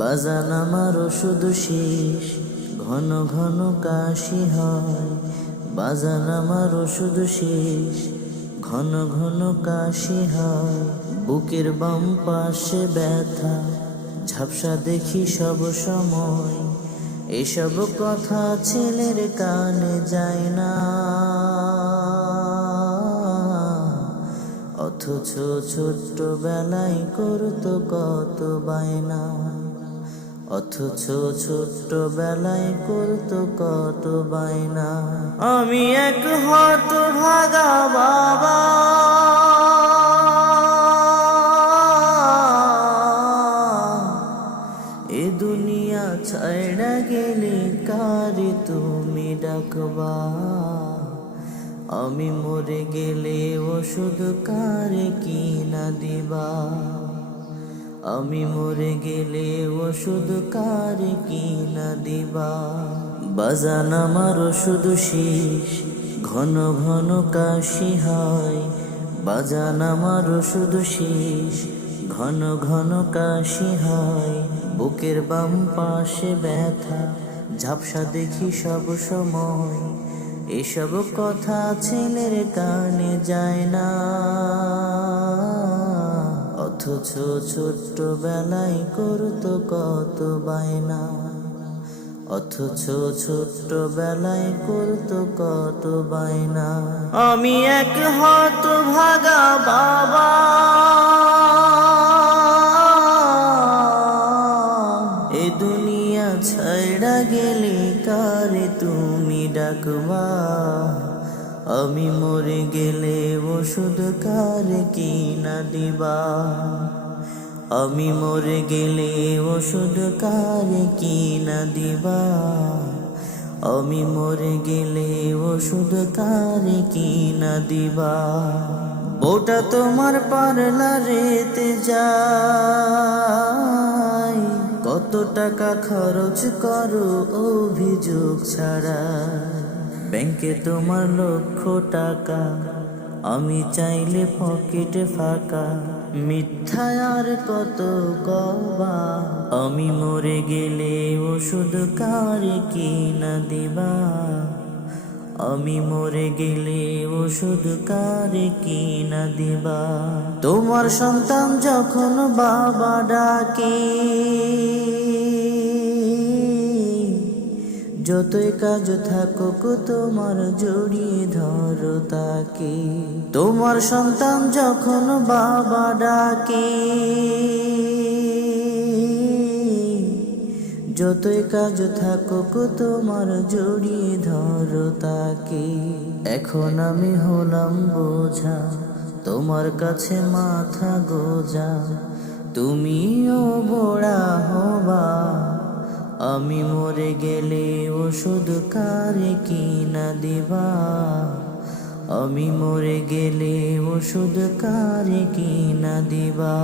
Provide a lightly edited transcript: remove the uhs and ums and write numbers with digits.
বাজান আমার ওষুধ শেষ, ঘন ঘন কাশি হয়। বাজান আমার ওষুধ শেষ, ঘন ঘন কাশি হয়। বুকের বাম পাশে ব্যথা, ঝাপসা দেখি সব সময়। এসব কথা ছেলের কানে যায় না, অথচ ছোট্ট বেলায় করতো কত বায়না। অথচ ছোট্ট বেলায় করতো কত বায়না। আমি এক হতভাগা বাবা, এ দুনিয়া ছাইড়া গেলে কারে তুমি ডাকবা। আমি মরে গেলে ওষুধ কারে কিনা দিবা। আমি মরে গেলে ওষুধ কারে কিনা দিবা। বাজান আমার ওষুধ শেষ, ঘন ঘন কাশি হয়। বাজান আমার ওষুধ শেষ, ঘন ঘন কাশি হয়। বুকের বাম পাশে ব্যথা, ঝাপসা দেখি সব সময়। এসব কথা ছেলের কানে যায় না, অথচ ছোট্ট বেলায় করতো কত বায়না। অথচ ছোট্ট বেলায় করতো কত বায়না। আমি এক হতভাগা বাবা, এ দুনিয়া ছাইড়া গেলে কারে তুমি ডাকবা। আমি মরে গেলে ওষুধ কারে কিনা দিবা। আমি মরে গেলে ওষুধ কারে কিনা দিবা। আমি মরে গেলে ওষুধ কারে কিনা দিবা। বউটা তোমার পার্লারেতে যায়, কত টাকা খরচ করো অভিযোগ ছাড়া। ব্যাংকে তোমার লক্ষ টাকা, আমি চাইলে পকেটে ফাঁকা। মিথ্যা আর কত কবা। আমি মরে গেলে ওষুধ কারে কিনা দিবা। আমি মরে গেলে ওষুধ কারে কিনা দিবা। তোমার সন্তান যখন বাবা ডাকে, যতই কাজ থাকুক তোমার জড়িয়ে ধরো তাকে। তোমার সন্তান যখন বাবা ডাকে, যতই কাজ থাকুক তোমার জড়িয়ে ধরো তাকে। এখন আমি হলাম বোঝা, তোমার কাছে মাথা গোজা। তুমিও বড়া হবা, আমি মরে গেলে ওষুধ কারে কিনা দিবা। আমি মরে গেলে ওষুধ কারে কিনা দিবা।